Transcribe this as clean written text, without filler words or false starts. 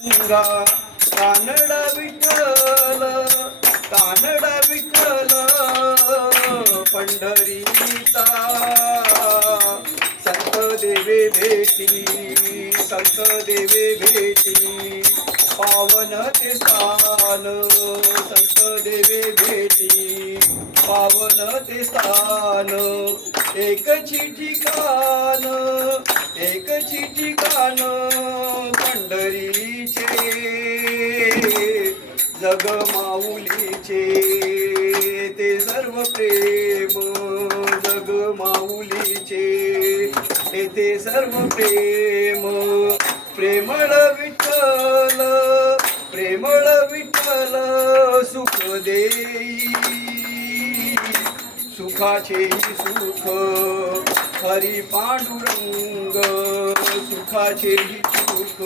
गंगा कानडा विठ्ठल कानडा विठ्ठल पंढरीचा संत देवे भेटी पावन ते स्थान संत देवे भेटी पावन ते स्थान एकची ठिकाण पंढरीचे जग माऊलीचे ते सर्व प्रेम जग माऊलीचे ते सर्व प्रेम प्रेमळ विठ्ठल सुख देई सुखाचेही सुख हरी पांडुरंग सुखाचेही सुख